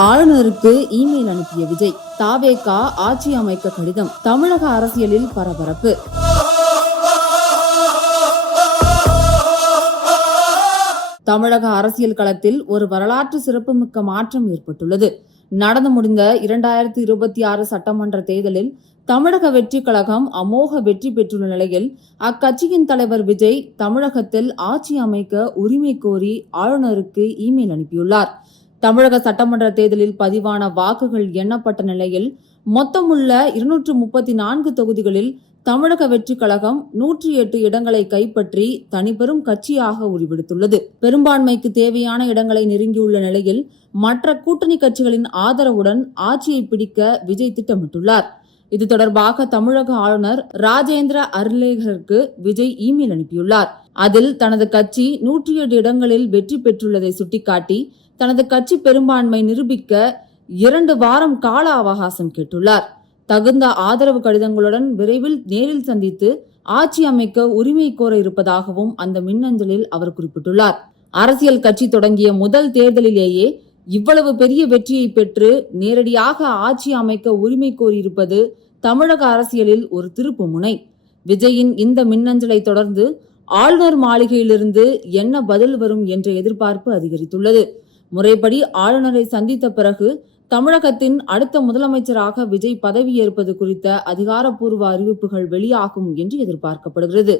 ஆளுநருக்கு இமெயில் அனுப்பிய விஜய். தாவேகா ஆட்சி அமைக்க கடிதம். தமிழக அரசியலில் பரபரப்பு. தமிழக அரசியல் களத்தில் ஒரு வரலாற்று சிறப்புமிக்க மாற்றம் ஏற்பட்டுள்ளது. நடந்து முடிந்த 2026 சட்டமன்ற தேர்தலில் தமிழக வெற்றி கழகம் அமோக வெற்றி பெற்றுள்ள நிலையில் அக்கட்சியின் தலைவர் விஜய் தமிழகத்தில் ஆட்சி அமைக்க உரிமை கோரி ஆளுநருக்கு இமெயில் அனுப்பியுள்ளார். தமிழக சட்டமன்ற தேர்தலில் பதிவான வாக்குகள் எண்ணப்பட்ட நிலையில் மொத்தமுள்ள 234 தொகுதிகளில் தமிழக வெற்றி கழகம் 108 இடங்களை கைப்பற்றி தனிப்பெரும் கட்சியாக உருவெடுத்துள்ளது. பெரும்பான்மைக்கு தேவையான இடங்களை நெருங்கியுள்ள நிலையில் மற்ற கூட்டணி கட்சிகளின் ஆதரவுடன் ஆட்சியை பிடிக்க விஜய் திட்டமிட்டுள்ளார். இது தொடர்பாக தமிழக ஆளுநர் ராஜேந்திர அர்லேகருக்கு விஜய் இமெயில் அனுப்பியுள்ளார். அதில் தனது கட்சி 107 இடங்களில் வெற்றி பெற்றுள்ளதை சுட்டிக்காட்டி தனது கட்சி பெரும்பான்மை நிரூபிக்க 2 வாரம் கால அவகாசம் கேட்டுள்ளார். தகுந்த ஆதரவு கடிதங்களுடன் விரைவில் நேரில் சந்தித்து ஆட்சி அமைக்க உரிமை கோர இருப்பதாகவும் அந்த மின்னஞ்சலில் அவர் குறிப்பிட்டுள்ளார். அரசியல் கட்சி தொடங்கிய முதல் தேர்தலிலேயே இவ்வளவு பெரிய வெற்றியை பெற்று நேரடியாக ஆட்சி அமைக்க உரிமை கோரியிருப்பது தமிழக அரசியலில் ஒரு திருப்பு முனை. விஜயின் இந்த மின்னஞ்சலை தொடர்ந்து ஆளுநர் மாளிகையிலிருந்து என்ன பதில் வரும் என்ற எதிர்பார்ப்பு அதிகரித்துள்ளது. முறைப்படி ஆளுநரை சந்தித்த பிறகு தமிழகத்தின் அடுத்த முதலமைச்சராக விஜய் பதவியேற்பது குறித்த அதிகாரப்பூர்வ அறிவிப்புகள் வெளியாகும் என்று எதிர்பார்க்கப்படுகிறது.